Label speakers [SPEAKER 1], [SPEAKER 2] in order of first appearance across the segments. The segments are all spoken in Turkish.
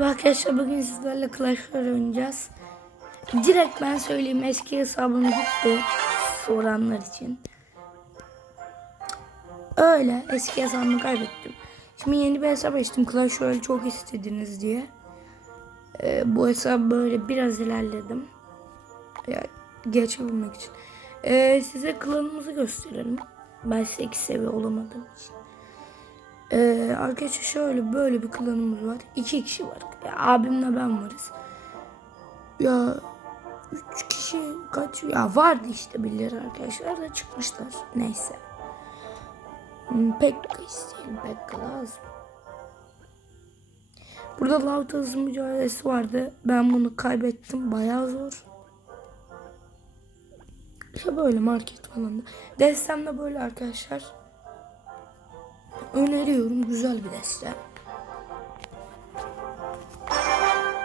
[SPEAKER 1] Arkadaşlar bugün sizlerle Clash oynayacağız. Direkt ben söyleyeyim eski hesabım gitti soranlar için. Öyle eski hesabımı kaybettim. Şimdi yeni bir hesap açtım Clash Royale çok istediniz diye. Ee, bu hesap böyle biraz ilerledim. Ya, geçebilmek için. Ee, size klanımızı gösterelim. Ben 8 seviye olamadığım için. Ee, arkadaşlar şöyle böyle bir klanımız var. İki kişi var. Ya, abimle ben varız. Ya üç kişi kaç ya vardı işte birileri arkadaşlar da çıkmışlar. Neyse. Hmm, Pekka isteyelim. Pekka lazım. Burada lav hızı mücadelesi vardı. Ben bunu kaybettim. Bayağı zor. İşte böyle market falan da. Destem de böyle arkadaşlar. Öneriyorum. Güzel bir deste.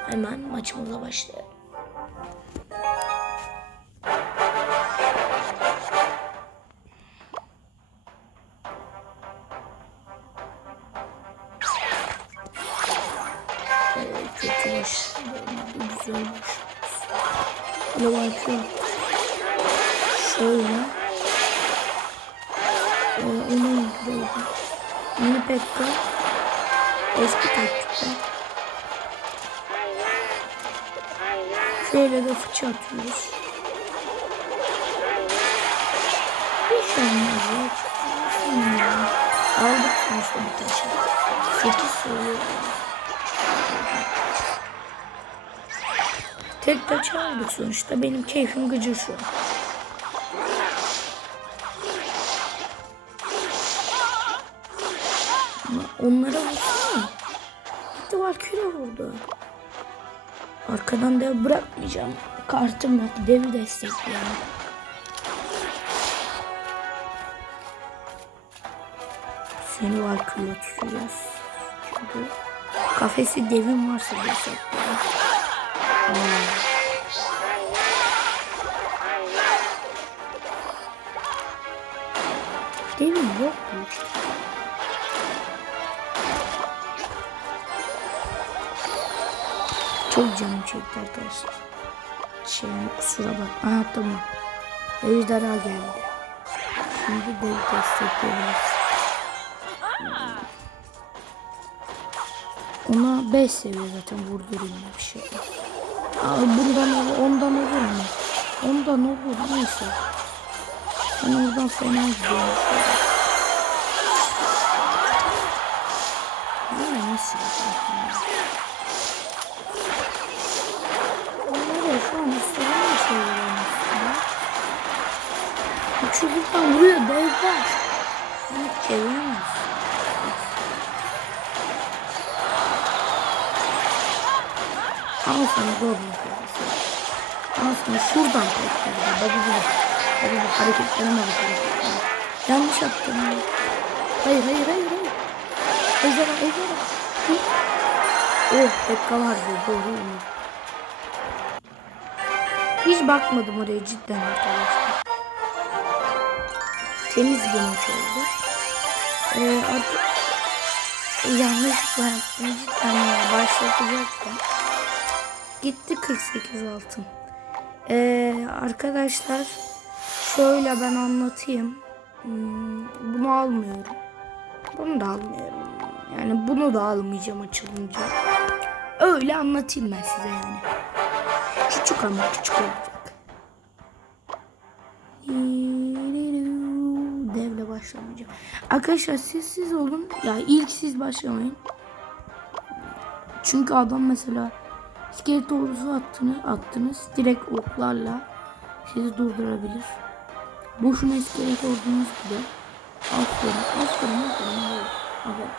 [SPEAKER 1] Hemen maçımıza başlayalım. Kötü baş. Güzel baş. Böyle bakıyorum. Şöyle. Mini Pekka. Eski taktikler. Şöyle de fıçı atıyoruz. Bir şey olmaz. Aldık sonuçta bir taşı. 8 seviye. Tek taç aldık sonuçta. Benim keyfim gıcır şu an. Onlara vursana. Gitti Valkyrie vurdu. Arkadan dev bırakmayacağım. Kartım yok. Devi destekliyorum. Seni Valkyrie tutacağız. Çünkü kafesi devin varsa destekliyorum. Hmm. Devin yok mu Çok canım çekti arkadaşlar. Şey kusura bak. Aha tamam. Ejderha geldi. Şimdi dev destekliyoruz. Ona 5 seviye zaten vurdurayım bir şey. Aa, bundan olur, ondan olur ama. Ondan olur neyse. Ben oradan fena gidiyorum. Ne nasıl istediğim bir şey aslında. Bu çocuktan vuruyor devler. Bunu çeviremez. Al sana Goblin kafası. Al sana şuradan tekrar. Baba bu. Baba bu hareketlerime bak hareketlerime. Yanlış yaptım. Hayır hayır hayır hayır. Ejderha? Oh Pekka vardı. Doğru mu? Hiç bakmadım oraya cidden arkadaşlar. Temiz bir maç oldu. Ee, artık yanlışlıkla yaptım cidden ya başlatacaktım. Gitti 48 altın. Ee, arkadaşlar şöyle ben anlatayım. Hmm, bunu almıyorum. Bunu da almıyorum. Yani bunu da almayacağım açılınca. Öyle anlatayım ben size yani. Küçük ama küçük olacak. Devle başlamayacağım. Arkadaşlar siz siz olun. Ya ilk siz başlamayın. Çünkü adam mesela iskelet ordusu attınız, attınız. Direkt oklarla sizi durdurabilir. Boşuna iskelet ordunuz bile. Aferin, aferin, aferin. aferin.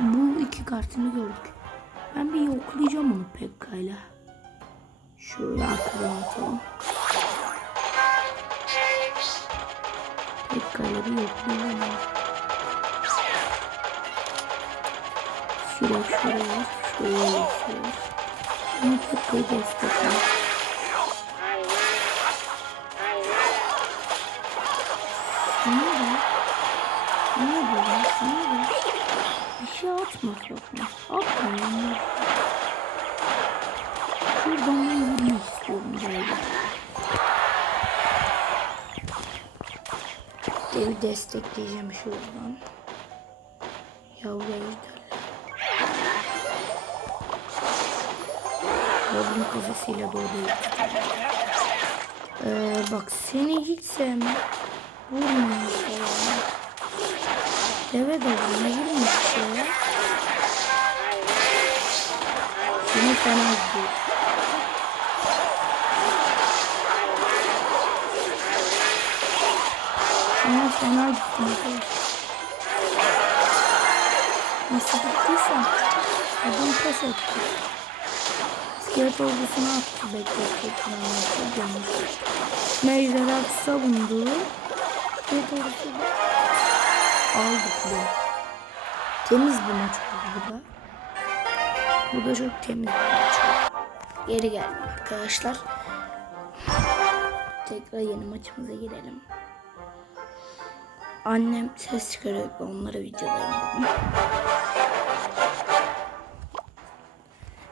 [SPEAKER 1] Bu iki kartını gördük. Ben bir yoklayacağım onu Pekka'yla. Şöyle arkadan atalım. Pekka'yla bir yoklayalım. Şuraya şuraya şuraya yapıyoruz. Ama Pekka'yı destekler. Sana da, sana da, sana da bir şey aşağı atmasak mı? Atmayalım. Şuradan Devi destekleyeceğim şuradan. Yavru ejderler. Goblin kafasıyla doğdu. Ee, bak seni hiç sevmem. Vurma falan. Deve de bir şeye. Seni fena gidiyor. Ama fena arkadaşlar. Nasıl gittiysem adam pes etti. İskelet ordusunu attı yanlış. Mecrada savundu. İskelet ordusu aldık bu. Temiz bir maç oldu bu da. Bu da çok temiz bir maç. Geri geldim arkadaşlar. Tekrar yeni maçımıza girelim. Annem ses çıkarıyor onlara videolarını dedim.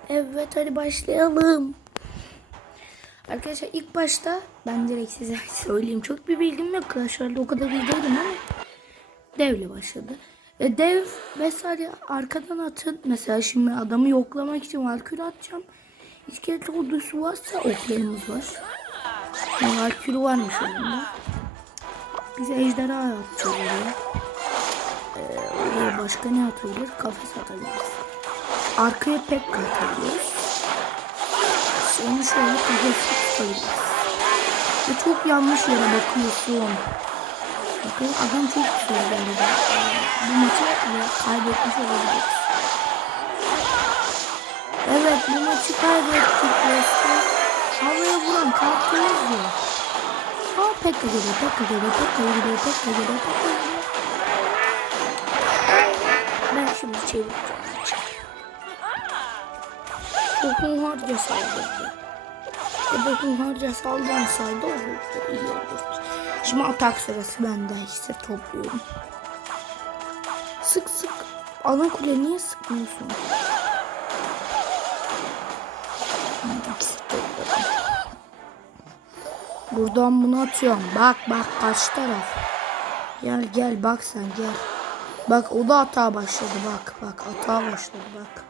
[SPEAKER 1] Evet hadi başlayalım. Arkadaşlar ilk başta ben direkt size söyleyeyim. Çok bir bilgim yok arkadaşlar. O kadar iyi değilim ama devle başladı. E, dev vesaire arkadan atın. Mesela şimdi adamı yoklamak için valkür atacağım. İskelet ordusu varsa oklarımız var. Yani valkürü varmış onunda. Biz ejderha atacağız. Ee, oraya başka ne atabilir? Kafes atabiliriz. Arkaya pek atabiliriz. Onu şöyle kafeste tutabiliriz. Ve çok yanlış yere bakıyorsun. Bakın adam çok güzel bence. Bu maçı kaybetmiş olabiliriz. Evet bu maçı kaybettik resmen. Havaya vuran kartımız yok. Pekka geliyor, Pekka geliyor, Pekka geliyor, Pekka geliyor, Pekka geliyor. Ben şimdi çevireceğim maçı. Çok hunharca saldırdı. Ya da hunharca saldırmasaydı olurdu, iyi olurdu. Şimdi atak sırası bende işte topluyorum. Sık sık. Ana kule niye sıkmıyorsun? Buradan bunu atıyorum. Bak bak kaç taraf. Gel gel bak sen gel. Bak o da hata başladı bak bak hata başladı bak.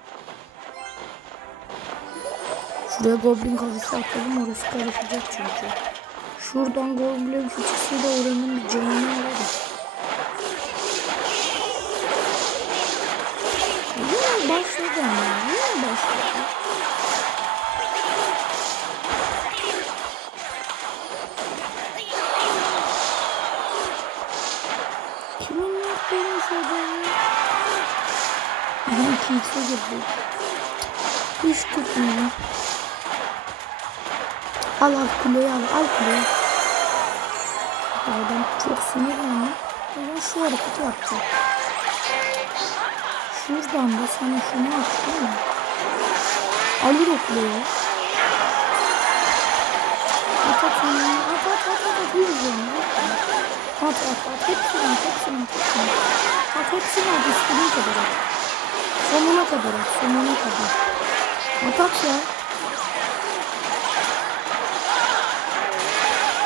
[SPEAKER 1] Şuraya goblin kafesi atalım orası karışacak çünkü. Şuradan goblin fıçısıyla oranın bir canını alalım. Yine başladı ama Kimin yaptığını söyledi? Ben kimse girdi. Hiç tutmuyor. Al al kuleyi al al kuleyi. Adam çok sinirlendi. Ben şu hareketi yapacağım. Şuradan da sana şunu at değil mi? Alır o kuleyi. At at. At at at at at. At at at. Hepsini at. Hepsini at. Hepsini at. At hepsini at. İstediğin kadar at. Sonuna kadar at. Sonuna kadar. At at ya.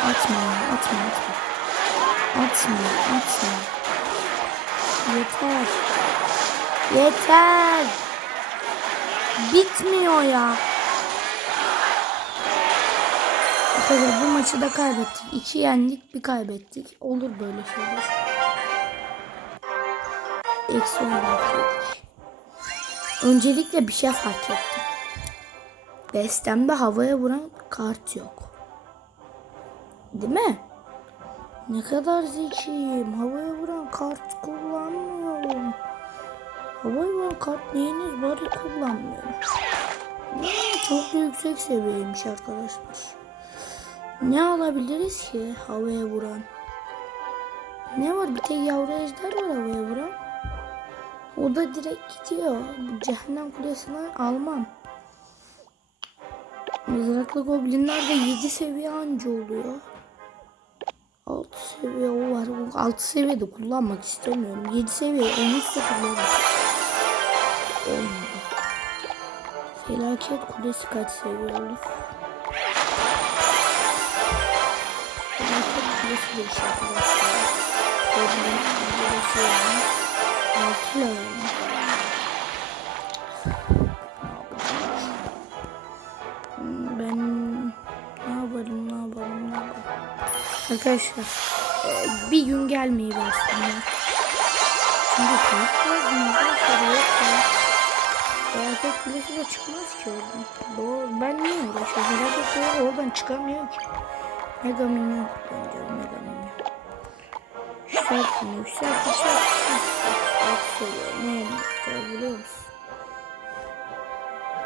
[SPEAKER 1] Atma. Atma atma. Atma. Atma. Yeter. Yeter. Bitmiyor ya. Arkadaşlar bu maçı da kaybettik. İki yendik bir kaybettik. Olur böyle şeyler. Eksi olarak. Öncelikle bir şey fark ettim. Bestemde havaya vuran kart yok. Değil mi? Ne kadar zekiyim. Havaya vuran kart kullanmıyorum. Havaya vuran kart neyiniz bari kullanmıyorum. Çok yüksek seviyeymiş arkadaşlar. Ne alabiliriz ki havaya vuran? Ne var? Bir tek yavru ejder var havaya vuran. O da direkt gidiyor. Cehennem kulesine almam. Mızraklı goblinler de 7 seviye anca oluyor. 6 seviye o var. 6 seviyede kullanmak istemiyorum. 7 seviye onu ise kullanırım. olmadı. Felaket kulesi kaç seviye olur? De iş arkadaşlar. Gördüğünüz kulesi yani. Altı level. Hmm, Ben ne yaparım, ne yaparım, ne yaparım? Arkadaşlar e, bir gün gelmeyi ya. Çünkü kalk lazım arkadaşlar yok ya. Felaket kulesi de çıkmaz ki oradan. Doğru. Ben niye uğraşıyorum? Kulesi oradan çıkamıyor ki. Mega minyon kullanacağım. Mega minyon. Yükselt, yükselt, yükselt. Bak soruyor. Ne yapacağız biliyor musun?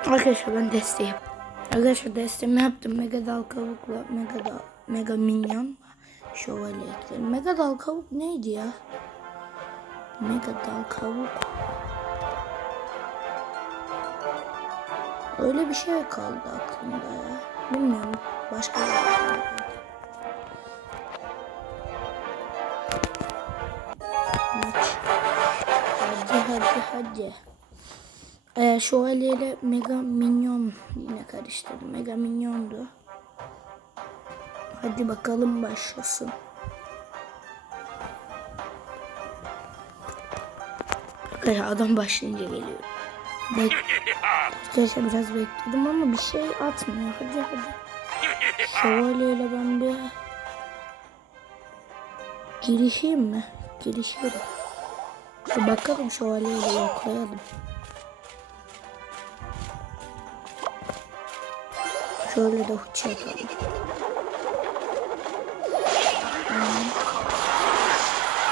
[SPEAKER 1] Arkadaşlar ben desteğim. Arkadaşlar desteğimi yaptım. Mega dal kavukla mega dal, mega minyon şövalye ekledim. Mega dal kavuk neydi ya? Mega dal kavuk. Öyle bir şey kaldı aklımda ya. Bilmiyorum. Başka bir şey Hadi hadi. Ee, şövalye ile mega minyon yine karıştırdım. Mega minyondu. Hadi bakalım başlasın. Arkadaşlar adam başlayınca geliyor. Bek Arkadaşlar biraz bekledim ama bir şey atmıyor. Hadi hadi. Şövalye ile ben bir girişeyim mi? Girişiyorum. Bir bakalım şövalye ile yoklayalım. Şöyle de uç yapalım.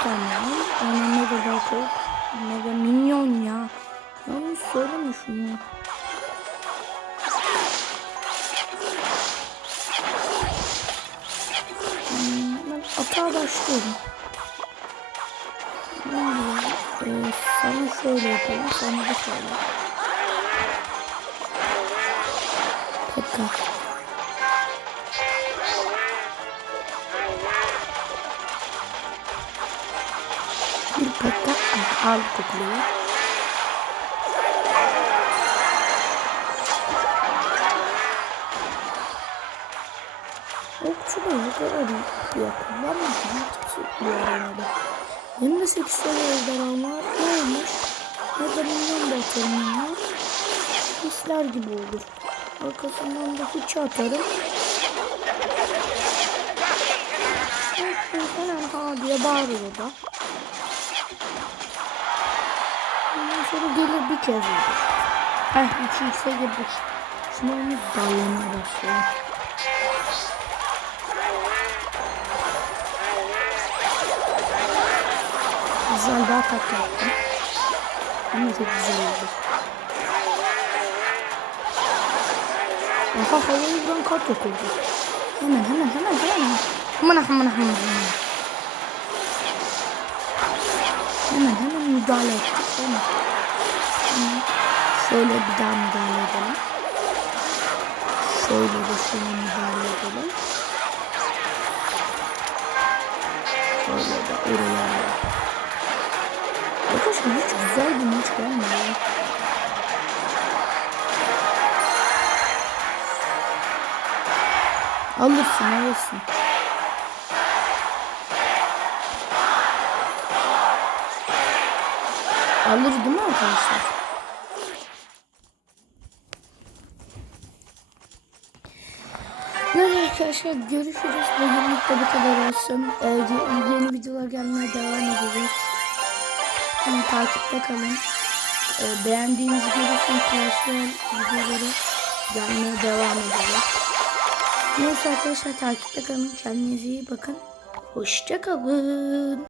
[SPEAKER 1] Tamam. Ona mega bakıp mega minyon ya. Yanlış söyleme şunu. Hmm, ben atağa başlıyorum. önce şöyle yapalım sonra da şöyle. Tekrar. Bir patta al kokluyor. Okçu ne kadar iyi yapıyor. Ben de hiç bir şey 28 seviye ejderhalar ne olmuş? Ne da bundan da atarım Hisler gibi olur. Arkasından da fıçı atarım. Hemen ha diye bağırır da. Ondan sonra gelir bir kez vurur. Heh, üçüncü seviye. Şimdi onu dayana başlıyor. Güzel daha tatlı yaptım. Ama çok güzel oldu. Aha havayı buradan kart yok oldu. Hemen hemen hemen hemen. Hemen hemen hemen hemen. Hemen hemen müdahale ettik. Hemen. Hemen. Şöyle bir daha müdahale edelim. Şöyle de şöyle müdahale edelim. Şöyle de oraya Arkadaşlar hiç güzel bir maç gelmiyor. Alırsın alırsın. Alır değil mi arkadaşlar? Neyse arkadaşlar görüşürüz. Bugünlük de bu kadar olsun. Ee, ye- yeni videolar gelmeye devam edecek. Yani takipte kalın. Ee, beğendiğiniz görürsün Clash Royale videoları gelmeye devam edecek. Neyse arkadaşlar takipte kalın. Kendinize iyi bakın. Hoşçakalın.